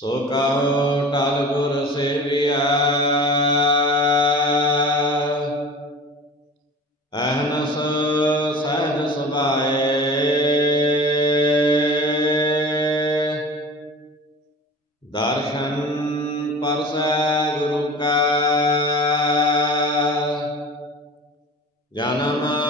ਸੋ ਕਹੋ ਟਲ ਗੁਰ ਸੇਵਿਆ। ਅਹਨਸ ਸਹਿਜ ਸੁਭਾਏ। ਦਰਸ਼ਨ ਪਰਸੈ ਗੁਰੂ ਕਾ। ਜਨਮ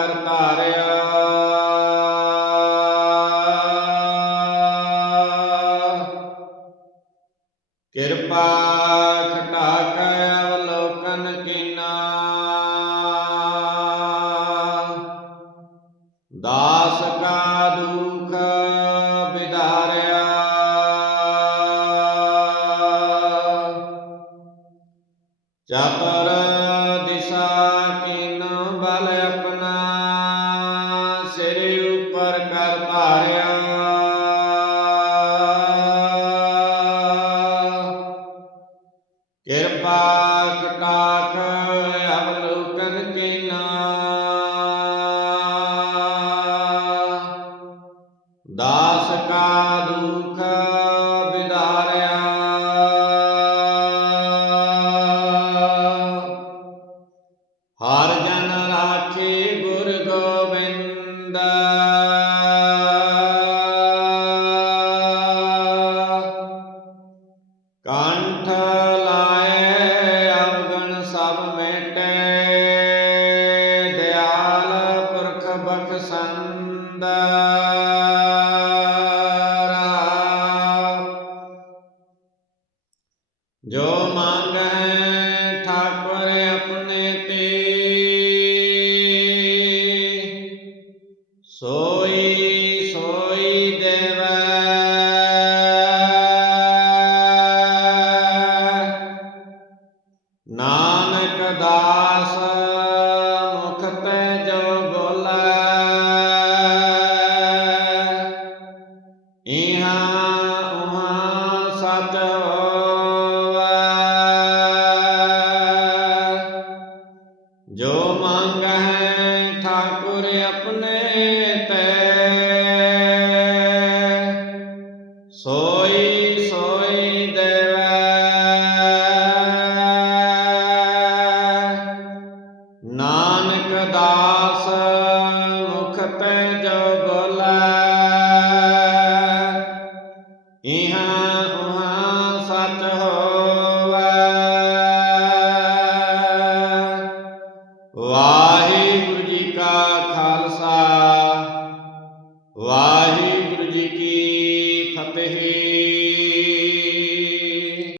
ਕਰ ਧਾਰਿਆ। ਕਿਰਪਾ ਖਟਾ ਕੇ ਅਵਲੋਕਨ ਕੀਨਾ। ਦਾਸ ਕਾ ਦੁਖ ਵਿਦਾਰਿਆ ਚਤਰ ਦਿਸ਼ਾ ਹਰ ਜਨ ਰਾਖੇ ਗੁਰ ਗੋਬਿੰਦ। ਕੰਠ ਲਾਏ ਅਵਗਣ ਸਭ ਮੇਟੇ ਦਿਆਲ ਪੁਰਖ ਬਖਸ਼ੰਦ ਜੋ ਮੰਗੈ ਇਹਾਂ ਉਹਾਂ ਸਚ ਹੋਵੈ। ਜੋ ਵਾਹਿਗੁਰੂ ਜੀ ਕੀ ਫਤਿਹ।